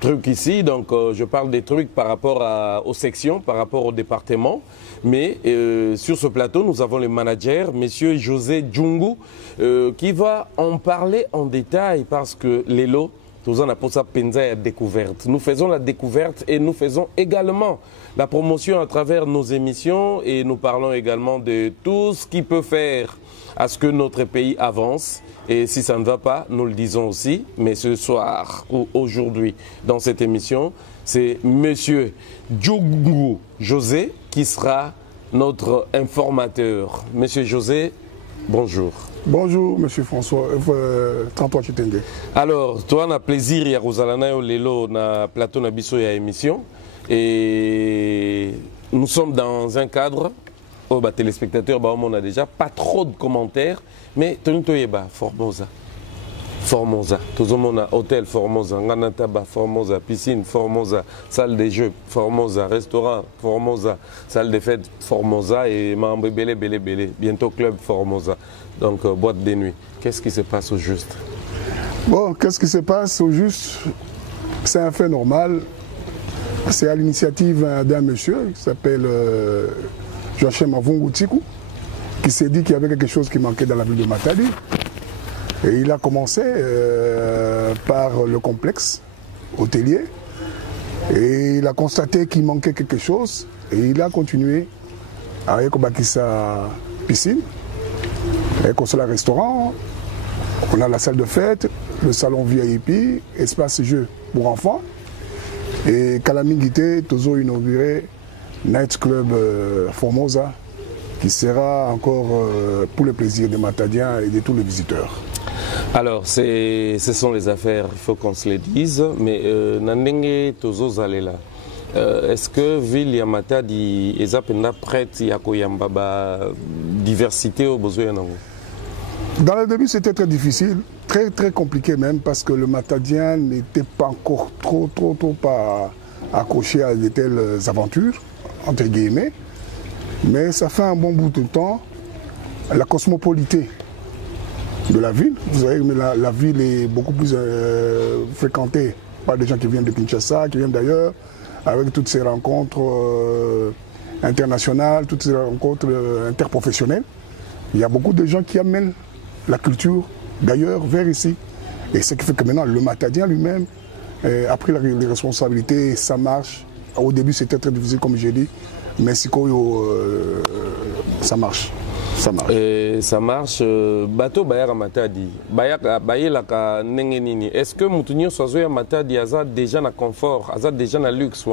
trucs ici, donc je parle des trucs par rapport aux sections, par rapport au département. Mais sur ce plateau, nous avons le manager, monsieur José Djungu, qui va en parler en détail parce que les lots, nous en appelons ça Penza et découverte. Nous faisons la découverte et nous faisons également la promotion à travers nos émissions et nous parlons également de tout ce qui peut faire à ce que notre pays avance. Et si ça ne va pas, nous le disons aussi. Mais ce soir ou aujourd'hui, dans cette émission, c'est monsieur Djungu José qui sera notre informateur. Monsieur José, bonjour. Bonjour, monsieur François, 33 Chitenge. Alors, toi, on a plaisir, ya Rosalana yo lelo na plateau na biso ya émission. Et nous sommes dans un cadre, oh, bah, téléspectateurs, bah, on a déjà pas trop de commentaires, mais Tonitoyeba, Formosa. Formosa, Tozomona, hôtel Formosa, Nganataba, Formosa, piscine Formosa, salle de jeux Formosa, restaurant Formosa, salle de fête Formosa et membre Belé, bientôt club Formosa. Donc boîte de nuit. Qu'est-ce qui se passe au juste? Bon, qu'est-ce qui se passe au juste? C'est un fait normal. C'est à l'initiative d'un monsieur qui s'appelle Joachim Mavungu Tiku, qui s'est dit qu'il y avait quelque chose qui manquait dans la ville de Matadi. Et il a commencé par le complexe hôtelier et il a constaté qu'il manquait quelque chose et il a continué avec sa piscine, avec le restaurant, on a la salle de fête, le salon VIP, espace jeu pour enfants et Kalamingité, Tozo inauguré Night Club Formosa qui sera encore pour le plaisir des Matadiens et de tous les visiteurs. Alors, ce sont les affaires, il faut qu'on se les dise, mais Nandenge Tozo Zalela, est-ce que Ville Yamatadi est prête à Koyambaba diversité au besoin? Dans le début, c'était très difficile, très compliqué même, parce que le Matadien n'était pas encore trop accroché à de telles aventures, entre guillemets. Mais ça fait un bon bout de temps. La cosmopolité de la ville, vous savez, mais la ville est beaucoup plus fréquentée par des gens qui viennent de Kinshasa, qui viennent d'ailleurs, avec toutes ces rencontres internationales, toutes ces rencontres interprofessionnelles. Il y a beaucoup de gens qui amènent la culture d'ailleurs vers ici. Et ce qui fait que maintenant, le Matadien lui-même a pris les responsabilités, ça marche. Au début, c'était très difficile, comme j'ai dit, mais si ça marche. Ça marche. Et ça marche. Bateau Bayara Matadi. Bayaka Nengenini. Est-ce que Moutounio Sozoya Matadi a déjà un confort, a déjà un luxe?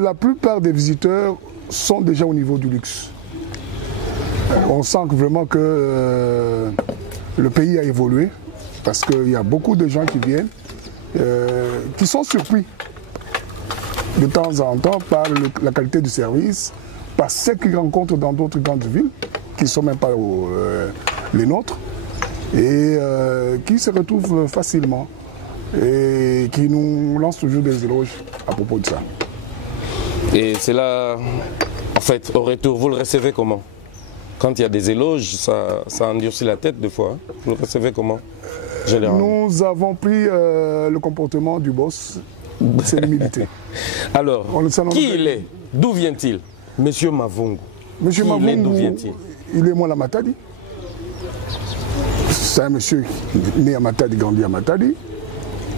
La plupart des visiteurs sont déjà au niveau du luxe. On sent vraiment que le pays a évolué parce qu'il y a beaucoup de gens qui viennent, qui sont surpris de temps en temps par la qualité du service, par ceux qu'ils rencontrent dans d'autres grandes villes, qui ne sont même pas les nôtres, et qui se retrouvent facilement, et qui nous lancent toujours des éloges à propos de ça. Et c'est là, en fait, au retour, vous le recevez comment? Quand il y a des éloges, ça endurcit la tête des fois. Hein? Vous le recevez comment, généralement? Nous avons pris le comportement du boss, c'est l'humilité. Alors, qui il est? D'où vient-il? Monsieur Mavungu. Monsieur Mavungu, d'où vient-il? Il est moi la Matadi. C'est un monsieur né à Matadi, grandi à Matadi,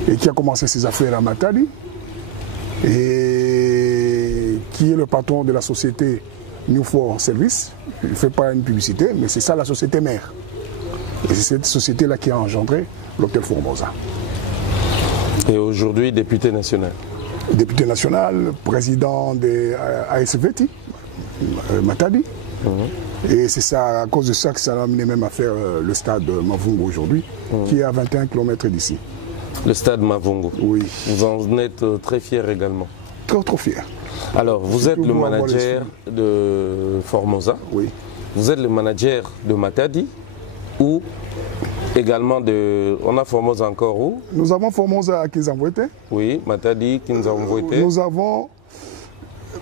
et qui a commencé ses affaires à Matadi, et qui est le patron de la société New For Service. Il ne fait pas une publicité, mais c'est ça la société mère. Et c'est cette société-là qui a engendré l'hôtel Formosa. Et aujourd'hui, député national. Député national, président de ASVT, Matadi. Et c'est ça, à cause de ça que ça a amené même à faire le stade Mavungu aujourd'hui, qui est à 21 km d'ici. Le stade Mavungu. Oui. Vous en êtes très fier également. Trop fier. Alors, vous êtes le manager de Formosa. Oui. Vous êtes le manager de Matadi ou également de... On a Formosa encore où? Nous avons Formosa à Kinzamvouete. Oui, Matadi, Kinzamvouete. Nous avons...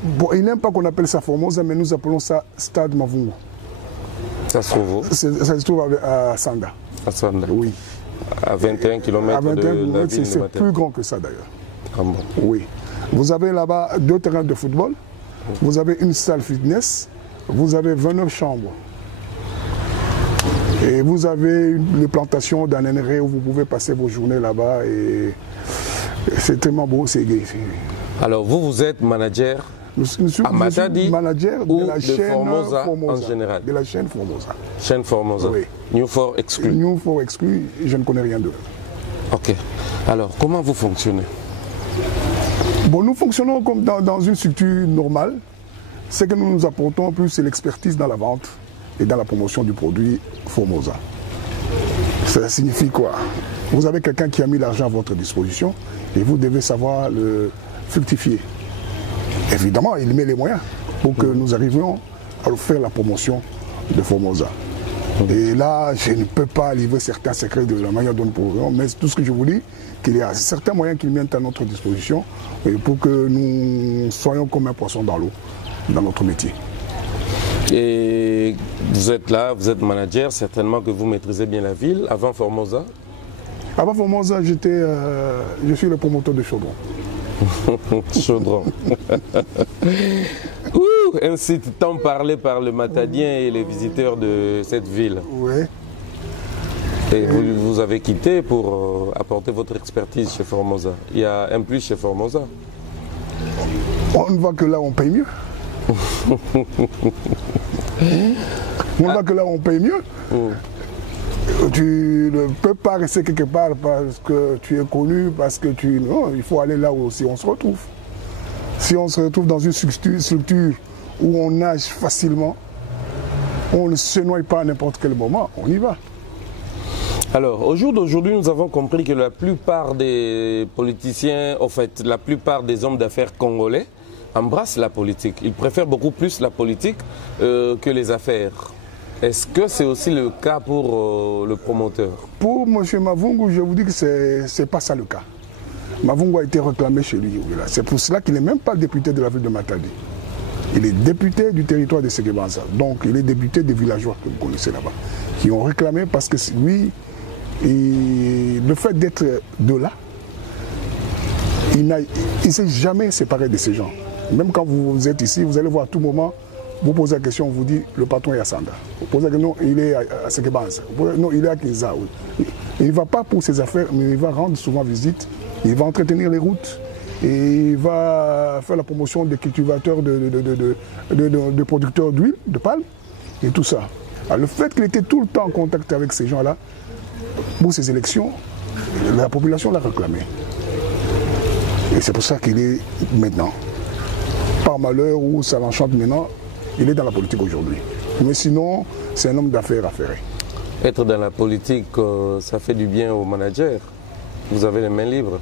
Bon, il n'aime pas qu'on appelle ça Formosa, mais nous appelons ça Stade Mavungu. Ça se trouve où? Ça se trouve à Sanda. À Sanda. Oui. À 21 km À 21 de la km, ville de c'est Matadi. plus grand que ça d'ailleurs. Ah bon. Oui. Vous avez là-bas 2 terrains de football, vous avez une salle fitness, vous avez 29 chambres. Et vous avez les plantations d'ananas où vous pouvez passer vos journées là-bas et c'est tellement beau, c'est gai. Alors vous êtes manager Je suis Matadi manager ou de la de chaîne Formosa en général? De la chaîne Formosa. Chaîne Formosa. Oui. New For exclu. Nous, faut exclure, je ne connais rien d'eux. Ok. Alors comment vous fonctionnez? Bon, nous fonctionnons comme dans une structure normale. Ce que nous nous apportons plus, c'est l'expertise dans la vente et dans la promotion du produit Formosa. Ça signifie quoi? Vous avez quelqu'un qui a mis l'argent à votre disposition et vous devez savoir le fructifier. Évidemment, il met les moyens pour que nous arrivions à faire la promotion de Formosa. Et là, je ne peux pas livrer certains secrets de la manière dont nous pouvons, mais tout ce que je vous dis, qu'il y a certains moyens qui mettent à notre disposition pour que nous soyons comme un poisson dans l'eau, dans notre métier. Et vous êtes là, vous êtes manager, certainement que vous maîtrisez bien la ville. Avant Formosa? Avant Formosa, je suis le promoteur de Chaudron. Chaudron. Ouh, ainsi tant parlé par le Matadien et les visiteurs de cette ville. Oui. Et vous avez quitté pour apporter votre expertise chez Formosa. Il y a un plus chez Formosa. On ne voit que là, on paye mieux. On voit que là, on paye mieux. Tu ne peux pas rester quelque part parce que tu es connu, parce que tu... Non, il faut aller là où aussi on se retrouve. Si on se retrouve dans une structure où on nage facilement, on ne se noie pas à n'importe quel moment, on y va. Alors, au jour d'aujourd'hui, nous avons compris que la plupart des politiciens, en fait, la plupart des hommes d'affaires congolais embrassent la politique. Ils préfèrent beaucoup plus la politique que les affaires. Est-ce que c'est aussi le cas pour le promoteur? Pour M. Mavungu, je vous dis que ce n'est pas ça le cas. Mavungu a été réclamé chez lui. C'est pour cela qu'il n'est même pas député de la ville de Matadi. Il est député du territoire de Séguébanza. Donc il est député des villageois que vous connaissez là-bas, qui ont réclamé parce que lui, le fait d'être de là, il ne s'est jamais séparé de ces gens. Même quand vous êtes ici, vous allez voir à tout moment, vous posez la question, on vous dit le patron est à Sanda. Vous posez la question, non, il est à Séguébanza. Non, il est à Kinza. Oui. Il ne va pas pour ses affaires, mais il va rendre souvent visite. Il va entretenir les routes et il va faire la promotion des cultivateurs de producteurs d'huile, de palme et tout ça. Alors, le fait qu'il était tout le temps en contact avec ces gens-là, pour ces élections, la population l'a réclamé. Et c'est pour ça qu'il est maintenant, par malheur ou ça l'enchante maintenant, il est dans la politique aujourd'hui. Mais sinon, c'est un homme d'affaires affairé. Être dans la politique, ça fait du bien aux managers. Vous avez les mains libres.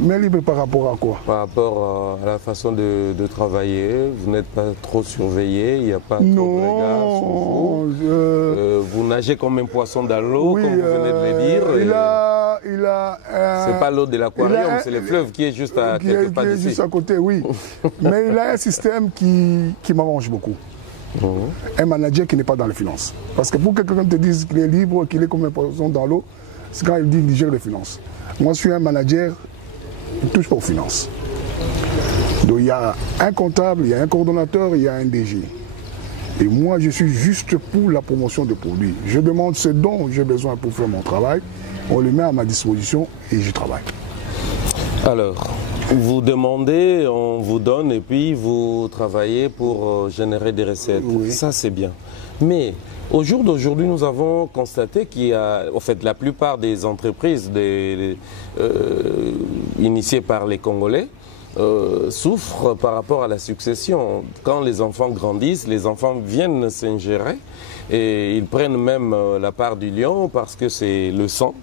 Mains libres par rapport à quoi? Par rapport à la façon de travailler, vous n'êtes pas trop surveillé, il n'y a pas trop de regards sur vous. Vous nagez comme un poisson dans l'eau, oui, comme vous venez de le dire. C'est pas l'eau de l'aquarium, c'est le fleuve qui est juste à quelques pas d'ici. Juste à côté, oui. Mais il a un système qui m'arrange beaucoup. Un manager qui n'est pas dans les finances. Parce que pour que quelqu'un te dise qu'il est libre, qu'il est comme un poisson dans l'eau, c'est quand il dit qu'il gère les finances. Moi, je suis un manager qui ne touche pas aux finances. Donc, il y a un comptable, il y a un coordonnateur, il y a un DG. Et moi, je suis juste pour la promotion de produits. Je demande ce dont j'ai besoin pour faire mon travail. On le met à ma disposition et je travaille. Alors, vous demandez, on vous donne et puis vous travaillez pour générer des recettes. Oui. Ça, c'est bien. Mais au jour d'aujourd'hui, nous avons constaté qu'il y a, en fait, la plupart des entreprises initiées par les Congolais souffrent par rapport à la succession. Quand les enfants grandissent, les enfants viennent s'ingérer et ils prennent même la part du lion parce que c'est le sang.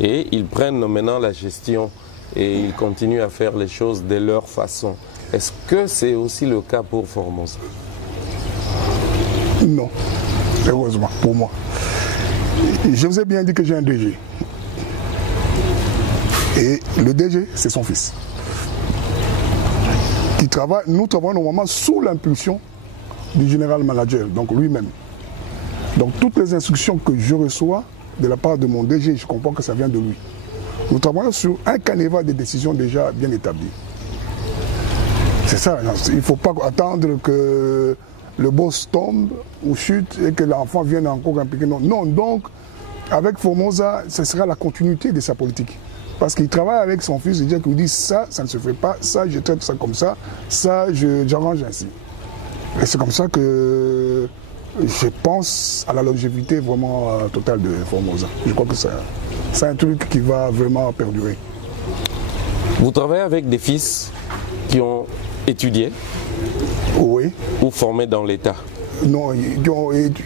Et ils prennent maintenant la gestion et ils continuent à faire les choses de leur façon. Est-ce que c'est aussi le cas pour Formosa? Non, heureusement pour moi. Je vous ai bien dit que j'ai un DG. Et le DG, c'est son fils. Nous travaillons normalement sous l'impulsion du général manager, donc lui-même. Donc toutes les instructions que je reçois, de la part de mon DG, je comprends que ça vient de lui. Nous travaillons sur un canevas de décisions déjà bien établi. C'est ça, il ne faut pas attendre que le boss tombe ou chute et que l'enfant vienne encore impliquer. Non, non, donc avec Formosa, ce sera la continuité de sa politique. Parce qu'il travaille avec son fils, il dit ça, ça ne se fait pas, ça, je traite ça comme ça j'arrange ainsi. Et c'est comme ça que je pense à la longévité vraiment totale de Formosa. Je crois que c'est un truc qui va vraiment perdurer. Vous travaillez avec des fils qui ont étudié Oui. ou formé dans l'État? Non,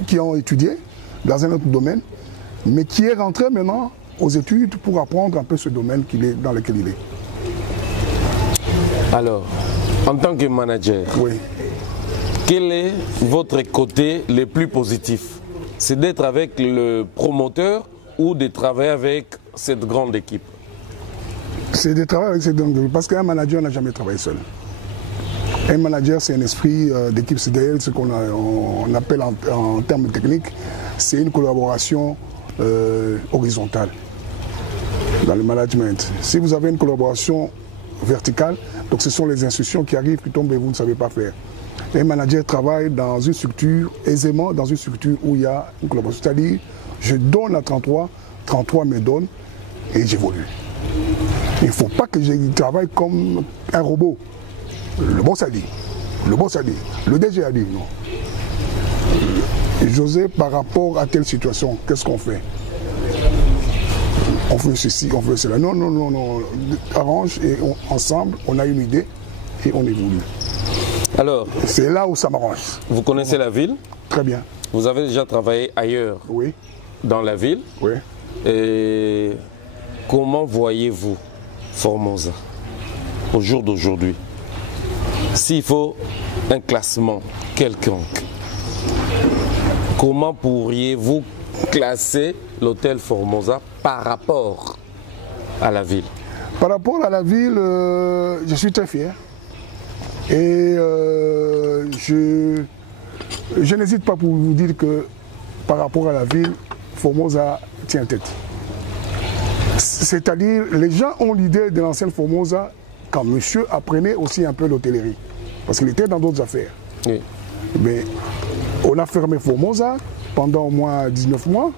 qui ont étudié dans un autre domaine, mais qui est rentré maintenant aux études pour apprendre un peu ce domaine dans lequel il est. Alors, en tant que manager, oui. Quel est votre côté le plus positif? C'est d'être avec le promoteur ou de travailler avec cette grande équipe? C'est de travailler avec cette grande équipe, parce qu'un manager n'a jamais travaillé seul. Un manager, c'est un esprit d'équipe, c'est d'ailleurs ce qu'on appelle en termes techniques, c'est une collaboration horizontale dans le management. Si vous avez une collaboration verticale, donc ce sont les instructions qui arrivent, qui tombent et vous ne savez pas faire. Un manager travaille dans une structure, aisément dans une structure où il y a une collaboration. C'est-à-dire, je donne à 33, 33 me donne et j'évolue. Il ne faut pas que je travaille comme un robot. Le boss a dit, le DG a dit, non. José, par rapport à telle situation, qu'est-ce qu'on fait? On fait ceci, on fait cela. Non, non, non, non. Arrange et ensemble, on a une idée et on évolue. Alors, c'est là où ça m'arrange. Vous connaissez la ville? Très bien. Vous avez déjà travaillé ailleurs? Oui. Dans la ville? Oui. Et comment voyez-vous Formosa au jour d'aujourd'hui? S'il faut un classement quelconque, comment pourriez-vous classer l'hôtel Formosa par rapport à la ville? Par rapport à la ville, je suis très fier. Et je n'hésite pas pour vous dire que par rapport à la ville, Formosa tient tête. C'est-à-dire, les gens ont l'idée de l'ancienne Formosa quand monsieur apprenait aussi un peu l'hôtellerie. Parce qu'il était dans d'autres affaires. Oui. Mais on a fermé Formosa pendant au moins 19 mois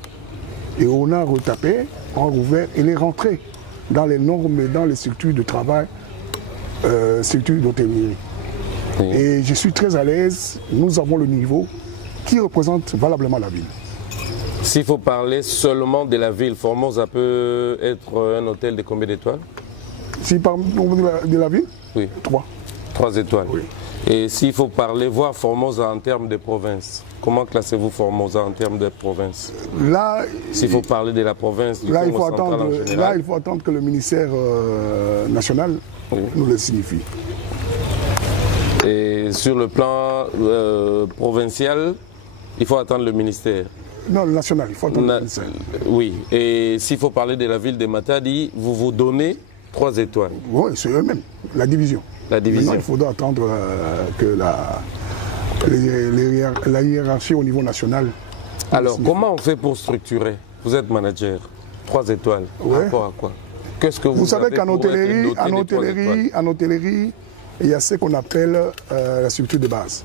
et on a retapé, on a rouvert et il est rentré dans les normes et dans les structures de travail, structures d'hôtellerie. Oui. Et je suis très à l'aise, nous avons le niveau qui représente valablement la ville. S'il faut parler seulement de la ville, Formosa peut être un hôtel de combien d'étoiles? Si par de la ville? Oui. 3. 3 étoiles. Oui. Et s'il faut parler, voir Formosa en termes de province, comment classez-vous Formosa en termes de province? Là, s'il faut parler de la province du Congo central en général. Là, il faut attendre que le ministère national nous le signifie. Et sur le plan provincial, il faut attendre le ministère? Non, le national, il faut attendre le ministère. Oui, et s'il faut parler de la ville de Matadi, vous vous donnez 3 étoiles? Oui, c'est eux-mêmes, la division. La division. Maintenant, il faudra attendre que la hiérarchie au niveau national. Alors, comment on fait pour structurer? Vous êtes manager, 3 étoiles, par rapport à quoi? Qu'est-ce que vous savez qu'en hôtellerie, il y a ce qu'on appelle la structure de base.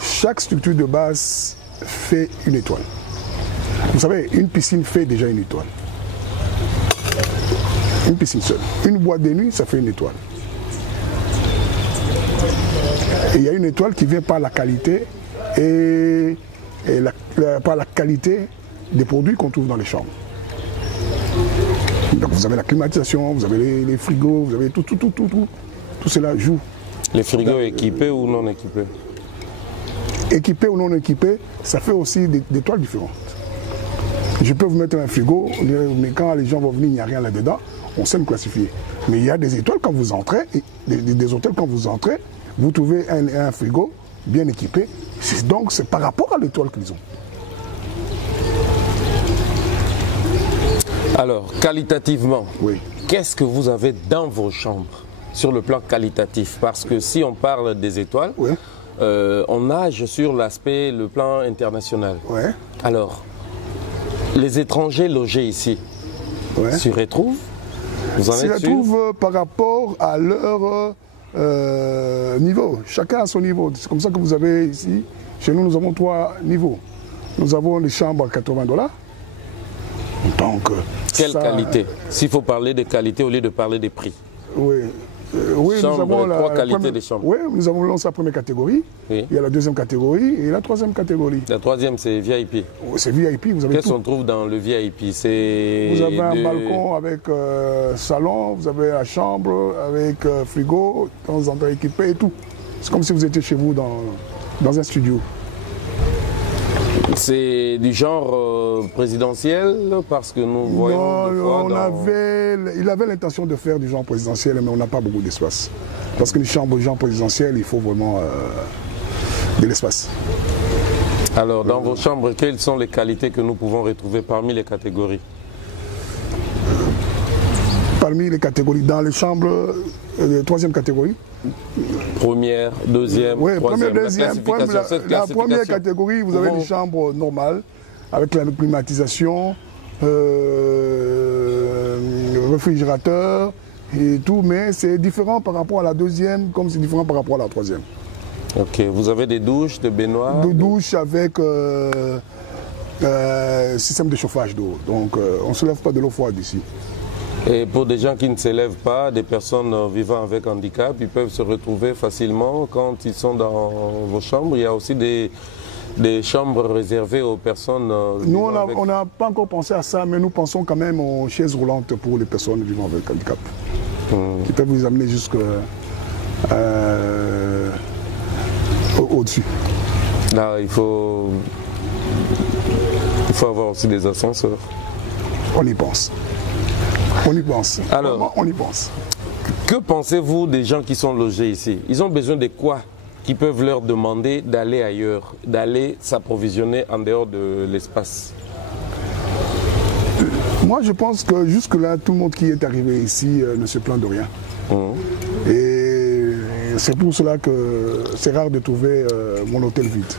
Chaque structure de base fait une étoile. Vous savez, une piscine fait déjà une étoile. Une piscine seule. Une boîte de nuit, ça fait une étoile. Et il y a une étoile qui vient par la qualité par la qualité des produits qu'on trouve dans les chambres. Donc vous avez la climatisation, vous avez les frigos, vous avez tout cela joue. Les frigos équipés ou non équipés? Équipés ou non équipés, ça fait aussi des toiles différentes. Je peux vous mettre un frigo, mais quand les gens vont venir, il n'y a rien là-dedans, on sait me classifier. Mais il y a des étoiles quand vous entrez, des hôtels quand vous entrez, vous trouvez un frigo bien équipé. Donc c'est par rapport à l'étoile qu'ils ont. Alors, qualitativement, oui. Qu'est-ce que vous avez dans vos chambres sur le plan qualitatif? Parce que si on parle des étoiles, oui. On nage sur le plan international. Oui. Alors, Les étrangers logés ici s'y retrouvent? Vous en êtes sûr? S'y retrouvent par rapport à leur niveau. Chacun a son niveau. C'est comme ça que vous avez ici. Chez nous, nous avons 3 niveaux. Nous avons les chambres à $80. Donc, quelle qualité? S'il faut parler de qualité au lieu de parler des prix. Oui. Oui, chambre, nous avons trois qualités de chambres. Oui, nous avons lancé la première catégorie. Oui. Il y a la deuxième catégorie et la troisième catégorie. La troisième, c'est VIP. C'est VIP. Vous avez Qu'est-ce qu'on trouve dans le VIP? Vous avez un balcon avec salon, vous avez la chambre avec frigo, de temps en temps équipé et tout. C'est comme si vous étiez chez vous dans un studio. C'est du genre présidentiel parce que nous voyons il avait l'intention de faire du genre présidentiel, mais on n'a pas beaucoup d'espace. Parce qu'une chambre de genre présidentiel, il faut vraiment de l'espace. Alors, dans vos chambres, quelles sont les qualités que nous pouvons retrouver parmi les catégories? Parmi les catégories, dans les chambres, troisième catégorie. Première, deuxième, oui, troisième. Première, deuxième, la première catégorie, vous avez des chambres normales, avec la climatisation, réfrigérateur et tout, mais c'est différent par rapport à la deuxième, comme c'est différent par rapport à la troisième. Ok, vous avez des douches, des baignoires? Des douches avec système de chauffage d'eau, donc on ne se lève pas de l'eau froide ici. Et pour des gens qui ne s'élèvent pas, des personnes vivant avec handicap, ils peuvent se retrouver facilement quand ils sont dans vos chambres. Il y a aussi des chambres réservées aux personnes Nous, on n'a pas encore pensé à ça, mais nous pensons quand même aux chaises roulantes pour les personnes vivant avec handicap. Qui peuvent vous amener jusqu'au au-dessus. Là, il faut avoir aussi des ascenseurs. On y pense. On y pense. Alors, vraiment, on y pense. Que pensez-vous des gens qui sont logés ici? Ils ont besoin de quoi qui peuvent leur demander d'aller ailleurs, d'aller s'approvisionner en dehors de l'espace? Moi, je pense que jusque-là, tout le monde qui est arrivé ici ne se plaint de rien. Et c'est pour cela que c'est rare de trouver mon hôtel vide.